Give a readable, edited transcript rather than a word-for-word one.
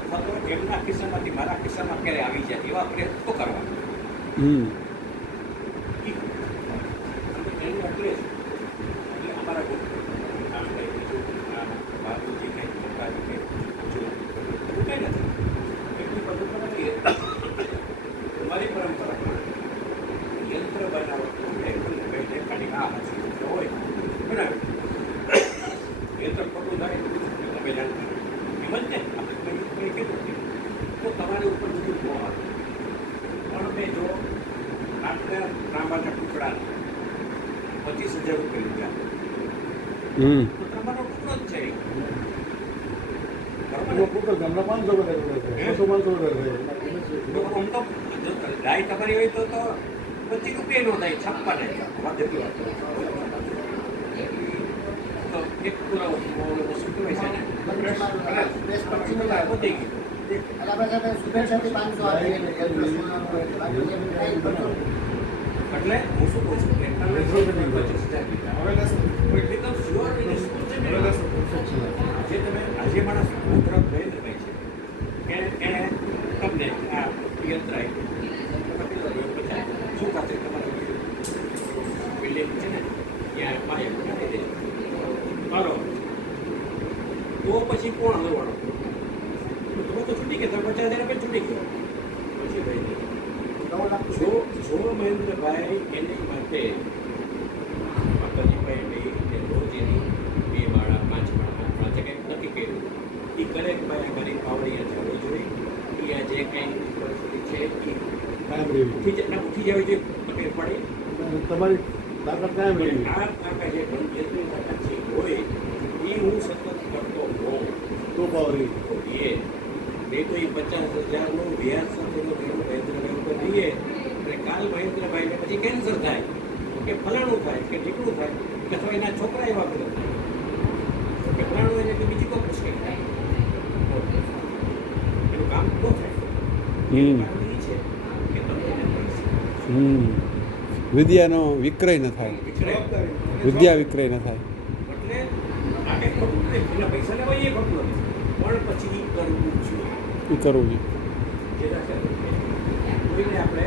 અથવા તો એમના ખિસ્સામાંથી મારા ખિસ્સામાં ક્યારે આવી જાય એવા પ્રયત્નો કરવા. એનું એટલે અમારા બાપુજી કે પપ્પાજી કે એવું કંઈ નથી. એટલી પરંપરા નથી. અમારી પરંપરામાં યંત્ર બનાવવાનું ખાલી આ હોય બનાવે યંત્ર ખોટું થાય તમે જાણતા એમ જ ને આપણે કંઈ કીધું તો તમારી ઉપર બધું બહુ આવે. પણ મેં જો આટલા ત્રાંબાના ટુકડા 25,000 રૂપિયા લીધા તો ત્રાંબાનો ટુકડો જ છે. ગાય તમારી હોય તો 25 રૂપિયા નો થાય 56 એક પુરાવો શું કહેવાય છે ને એટલે હું શું કહું છું કે આજે તમે આજે માણસ તરફ જઈને ભાઈ છે કે એણે તમને આ યંત્ર આપ્યું શું ખાતે તમારે બિલ્ડિંગ છે ને ત્યાં મારે બનાવી દે મારો તો પછી કોણ હલવાનો તમે તો છૂટી ગયા તમે 50,000 રૂપિયા છૂટી ગયો પછી ભાઈ જો મહેન્દ્રભાઈ એની માટે માતાજીભાઈ રોજ એની 2 માળા 5 માળા કંઈક નક્કી કર્યું એ કરે કે ભાઈ અમારી પાવડી જવું જોઈએ એ આ જે કંઈ પરિસ્થિતિ છે એ ઉઠી જવી જોઈએ પટેલ પડે તમારી તાકાત કાયમ રહી. આ કાકા જે જેટલી તાકાત છે હોય એ હું સતત કરતો હોઉં તો પાવરી એ નહીં તો એ 50,000નું વ્યાજ સાથેનું મહેન્દ્રભાઈ ઉપર દઈએ અને કાલ મહેન્દ્રભાઈને પછી કેન્સર થાય કે ફલાણું થાય કે ઢીકણું થાય કે અથવા એના છોકરા એવા બધા થાય કે ફલાણું એને કે બીજી કોઈ મુશ્કેલ થાય એનું કામ ન થાય. કારણ એ છે કે તમે એને પૈસા વિદ્યાનો વિક્રય ન થાય, વિદ્યા વિક્રય ન થાય. એટલે આ કંઈ ખોટું નથી, એના પૈસા લેવા એ ખોટું નથી, પણ પછી એ કરવું જોઈએ. એ કરવું જોઈએ. જેના કોઈને આપણે